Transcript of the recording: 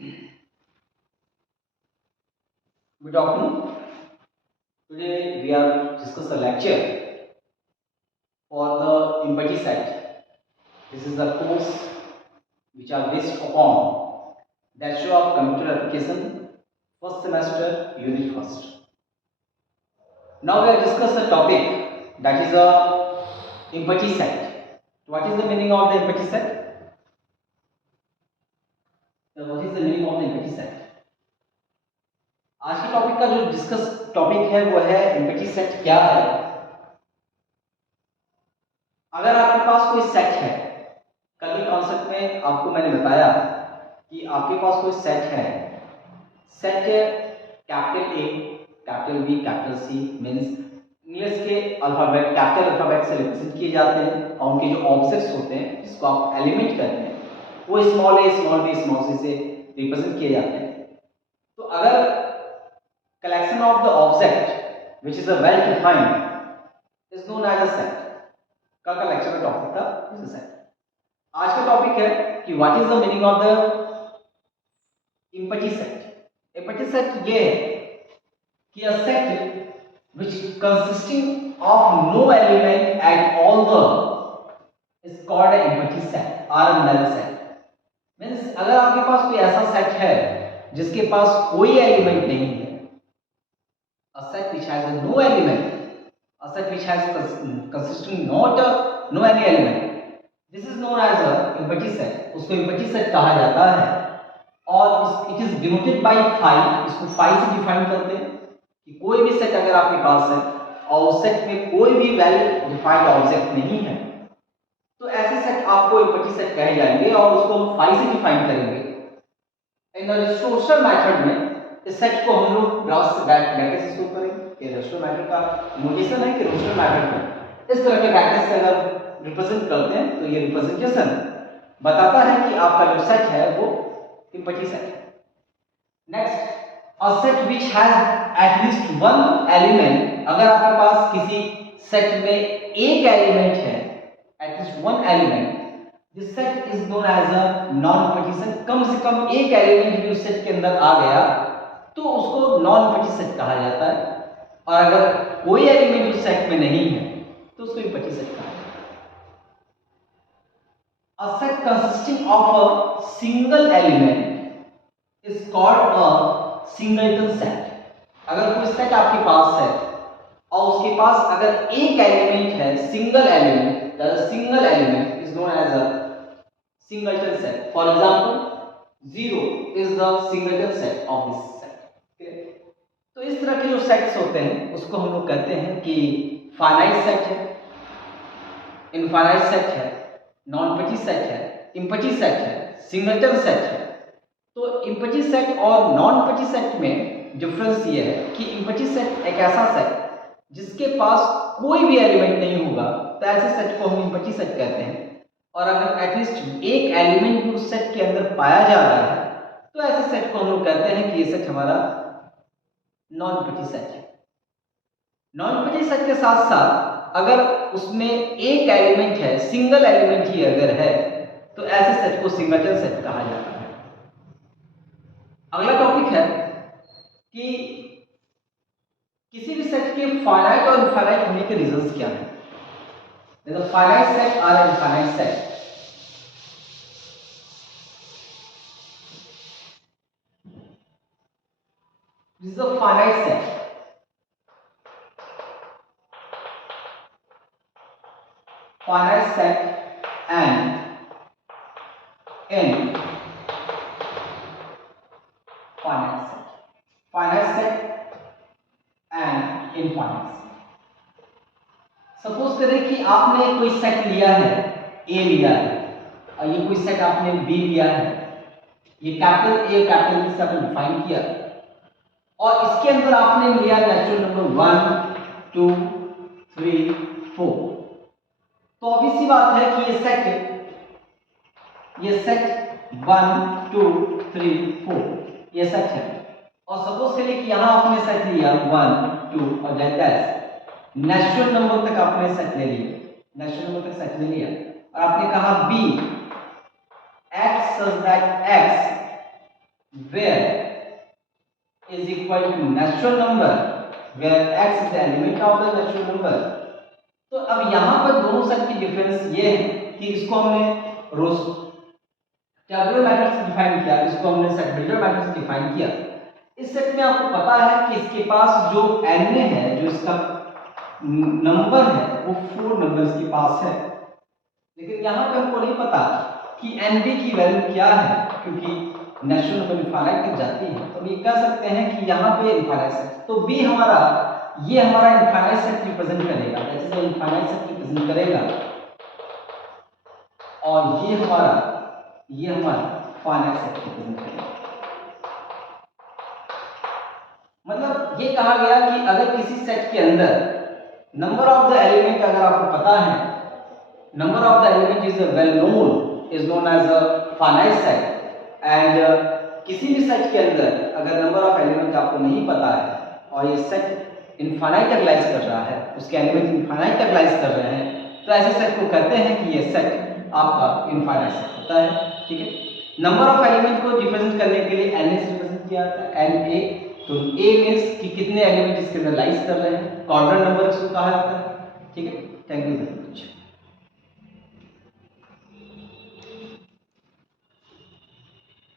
Good afternoon. Today we are discuss a lecture for the empathy set. This is a course which are based upon that show of computer application first semester unit first. Now we are discuss a topic that is a empathy set. What is the meaning of the empathy set? What is the meaning of the empathy set? आज के topic का जो discuss topic है वो है empathy set क्या है। अगर आपके पास कोई सेट है, कल के कॉन्सेप्ट में आपको मैंने बताया कि आपके पास कोई सेट है, set capital A, capital B, capital C means English के अल्फाबेट कैपिटल अल्फाबेट से रिप्रेजेंट किए जाते हैं और उनके जो ऑब्जेक्ट्स होते हैं जिसको आप एलिमेंट कहते हैं वो स्मॉल ए, स्मॉल बी, स्मॉल सी से रिप्रेजेंट किए जाते हैं। तो अगर collection of the object which is a well defined is known as a set। कल का लेक्चर का टॉपिक था इज अ सेट। आज का टॉपिक है कि what is the meaning of the empathy set. Empathy set ये है कि a set which consisting of no element at all the is called an empathy set or a null set। Means अगर आपके पास कोई ऐसा set है जिसके पास कोई एलिमेंट नहीं है, a set which has no element, a set which has consisting no any element, this is known as a empathy set। उसको empathy set कहा जाता है और it is denoted by phi। इसको phi से डिफाइन करते हैं कि कोई भी सेट अगर आपके पास है और उस सेट में कोई भी वेल डिफाइंड ऑब्जेक्ट नहीं है तो ऐसे सेट आपको empathy set कहे जाएंगे और उसको हम phi से डिफाइन करेंगे। इन रिस्ट्रोशनल मेथड में इस सेट को हम लोग ग्राफ से ब्रैकेट से शो करेंगे। ये रेशनल मेथड का नोटेशन है कि रेशनल मेथड में इस तरह के ब्रैकेट से अगर रिप्रेजेंट करते हैं तो ये रिप्रेजेंटेशन बताता है कि आपका जो सेट है वो एम्पैथी सेट है। Next, a set which has at least one element. अगर आपके पास किसी सेट में एक एलिमेंट है, at least one element, this set is known as a non empty set. कम से कम एक एलिमेंट भी उस सेट के अंदर आ गया तो उसको नॉन एम्पैथी सेट कहा जाता है और अगर कोई एलिमेंट उस सेट में नहीं है तो उसको एम्पैथी सेट कहा जाता है। A set consisting of a single element is called a singleton set. अगर कोई सेट आपके पास है और उसके पास अगर एक एलिमेंट है, single element, the single element is known as a singleton set. For example 0 is the singleton set of this. तो इस तरह के जो सेट्स होते हैं उसको हम लोग कहते हैं कि फाइनाइट सेट है, इनफाइनाइट सेट है, नॉन एम्पैथी सेट है, एम्पैथी सेट है, सिंगलटन सेट है। तो एम्पैथी सेट और नॉन एम्पैथी सेट में डिफरेंस ये है कि एम्पैथी सेट एक ऐसा सेट जिसके पास कोई भी एलिमेंट नहीं होगा तो ऐसे सेट को हम एम्पैथी सेट कहते हैं और अगर एटलीस्ट एक एलिमेंट भी उस सेट के अंदर पाया जा रहा है तो ऐसे सेट को हम लोग कहते हैं कि ये सेट हमारा नॉन एम्पैथी सेट है। नॉन एम्पैथी सेट के साथ साथ अगर उसमें एक एलिमेंट है, सिंगल एलिमेंट ही अगर है तो ऐसे सेट को सिंगलटन सेट कहा जाता है। अगला टॉपिक है कि किसी भी सेट के फाइनाइट और इनफाइनाइट होने के रीजंस क्या हैं। जैसे फाइनाइट सेट और infinite set. This is a finite set. Finite set and infinite set. Finite set and infinite set. Suppose करें कि आपने कोई सेट लिया है, A लिया है और ये कोई सेट आपने B लिया है। ये कैपिटल A कैपिटल B से आपने डिफाइन किया और इसके अंदर आपने लिया नेचुरल नंबर 1, 2, 3, 4। तो ऑब्वियस सी बात है कि ये सेट 1, 2, 3, 4 ये सेट है और सपोज करिए कि यहां आपने सेट लिया 1, 2 और दैट नेचुरल नंबर तक आपने सेट ले लिया, नेचुरल नंबर तक सेट ले लिया और आपने कहा b x such that x where is equal to natural number where x is the element of the natural number। तो अब यहाँ पर दोनों सेट की डिफरेंस ये है कि इसको हमने रोज टेबुलर मेथड से डिफाइन किया, इसको हमने सेट बिल्डर मेथड से डिफाइन किया। इस सेट में आपको पता है कि इसके पास जो n है, जो इसका नंबर है वो 4 नंबर इसके पास है, लेकिन यहाँ पे हमको नहीं पता कि nb की वैल्यू क्या है, क्योंकि नेचुरल नंबर इनफाइनाइट तक जाती है। तो ये कह सकते हैं कि यहाँ पे इनफाइनाइट सेट, तो b हमारा ये हमारा इनफाइनाइट सेट रिप्रेजेंट करेगा, that is infinite set represent करेगा, और ये हमारा फाइनाइट सेट रिप्रेजेंट करेगा। मतलब ये कहा गया कि अगर किसी सेट के अंदर नंबर ऑफ द एलिमेंट अगर आपको पता है, number of the element is well known, is known as a finite set, and किसी भी सेट के अंदर अगर नंबर ऑफ एलिमेंट आपको नहीं पता है और ये सेट इनफाइनाइट तक लाइज कर रहा है, उसके एलिमेंट इनफाइनाइट तक लाइज कर रहे हैं, तो ऐसे सेट को कहते हैं कि ये सेट आपका इनफाइनाइट सेट होता है। ठीक है। नंबर ऑफ एलिमेंट को रिप्रेजेंट करने के लिए n से रिप्रेजेंट किया जाता है, na, तो a मींस कि कितने एलिमेंट इसके अंदर लाइज कर रहे हैं, कॉर्डिनेट नंबर इसको कहा जाता है। ठीक है। Thank you.